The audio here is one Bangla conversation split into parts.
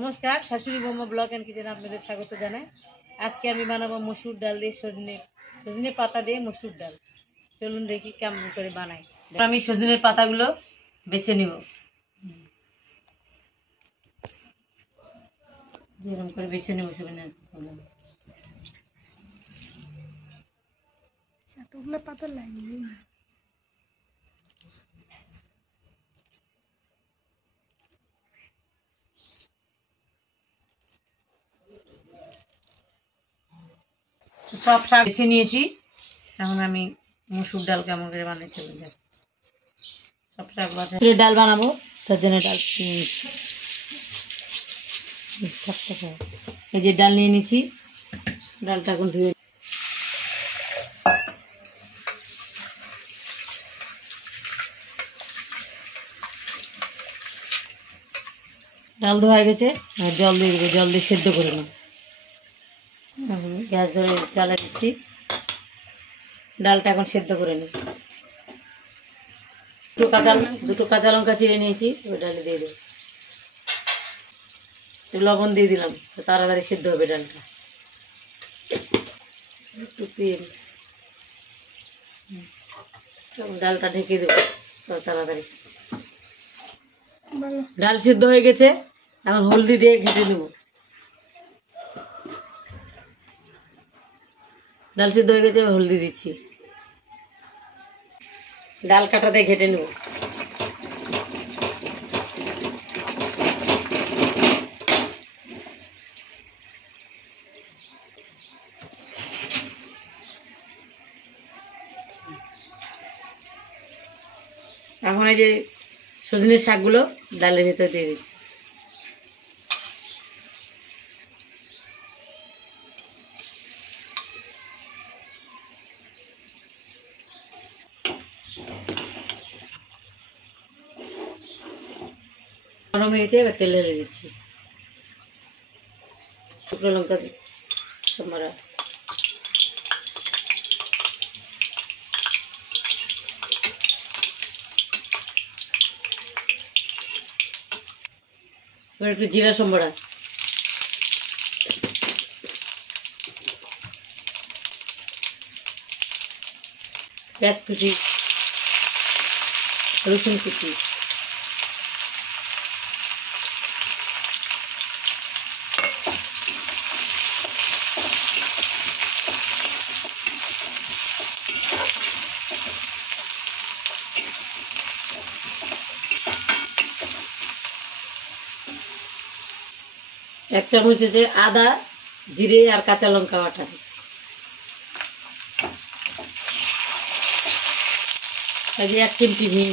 নমস্কার, শাশুড়ি বৌমা ব্লগ অ্যান্ড কিচেনে আপনাদের স্বাগত জানাই। আজকে আমি বানাবো মসুর ডাল দিয়ে সজনে পাতা দিয়ে মসুর ডাল। চলুন দেখি কেমন করে বানাই। আমি সজনের পাতাগুলো বেছে নিব, যেরকম করে বেছে নেব সজনের পাতাগুলো। এতগুলো পাতা লাগবে না। সব শাক বেছে নিয়েছি। এখন আমি মসুর ডাল কেমন করে বানাই চলুন দেখ। সব শাক বাছা ডাল বানাবো, সজনের ডাল এই যে ডাল নিয়ে নিয়েছি। ডালটা এখন ধুয়ে ডাল ধোয়া গেছে, আর জল দিয়ে দেবো। জল দিয়ে সেদ্ধ করে নেব। গ্যাস ধরে জ্বালা দিচ্ছি। ডালটা এখন সেদ্ধ করে নিই। দুটো কাঁচা লঙ্কা চিড়ে নিয়েছি, ওই ডালে দিয়ে দেবো। একটু লবণ দিয়ে দিলাম, তাড়াতাড়ি সেদ্ধ হবে ডালটা। একটু তেল, ডালটা ঢেকে দেবো তাড়াতাড়ি। ডাল সিদ্ধ হয়ে গেছে, এখন হলদি দিয়ে ঘেটে নেব। ডাল সিদ্ধ হয়ে গেছে, হলদি দিচ্ছি। ডাল কাটা দিয়ে ঘেটে নেব। এখন এই যে সজনের শাকগুলো ডালের ভিতরে দিয়ে দিচ্ছি। গরম হয়ে গেছে, এবার তেল ঢেলে দিচ্ছি। শুকনো লঙ্কা মারা, এবার একটু জিরা সম্বরা, পেঁয়াজ কুচি, রসুন কুচি, এক চামচ হচ্ছে আদা, জিরে আর কাঁচা লঙ্কা বাটা, এই যে 1 চিমটি হিং,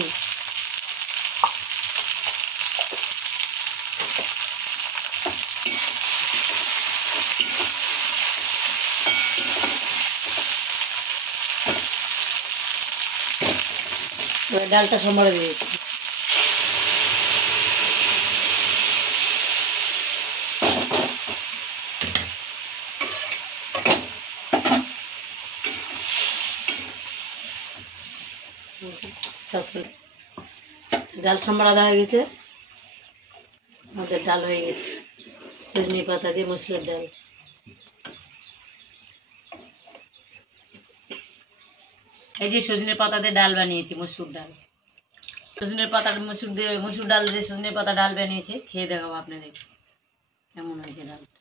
ডালটা সম্বরে দিয়েছি। ডাল সম্বর আদা হয়ে গেছে, আমাদের ডাল হয়ে গেছে সজনে পাতা দিয়ে মসুর ডাল। এই যে সজনে পাতা দিয়ে ডাল বানিয়েছি, মসুর ডাল। সজনের পাতা মসুর ডাল দিয়ে সজনে পাতা ডাল বানিয়েছি, খেয়ে দেখাবো আপনাদের কেমন হয়েছে ডালটা।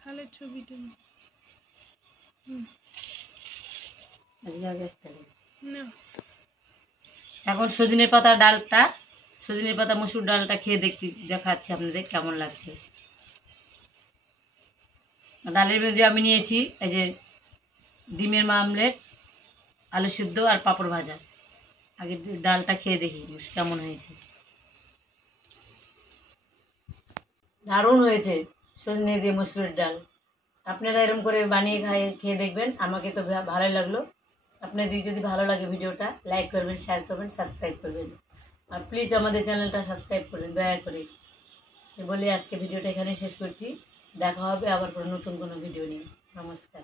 তাহলে ছবিটা এখন সজনের পাতা মসুর ডালটা খেয়ে দেখাচ্ছি আপনাদের কেমন লাগছে। ডালের মধ্যে আমি নিয়েছি এই যে ডিমের আমলেট, আলু সিদ্ধ আর পাঁপড় ভাজা। আগে ডালটা খেয়ে দেখি কেমন হয়েছে। দারুণ হয়েছে সজনে দিয়ে মসুরের ডাল। আপনারা এরকম করে বানিয়ে খেয়ে দেখবেন। আমাকে তো ভালোই লাগলো। আপনাদের যদি ভালো লাগে ভিডিওটা লাইক করবেন, শেয়ার করবেন, সাবস্ক্রাইব করবেন। আর প্লিজ আমাদের চ্যানেলটা সাবস্ক্রাইব করবেন দয়া করে। বলে আজকে ভিডিওটা এখানে শেষ করছি। দেখা হবে আবার নতুন কোনো ভিডিও নিয়ে। নমস্কার।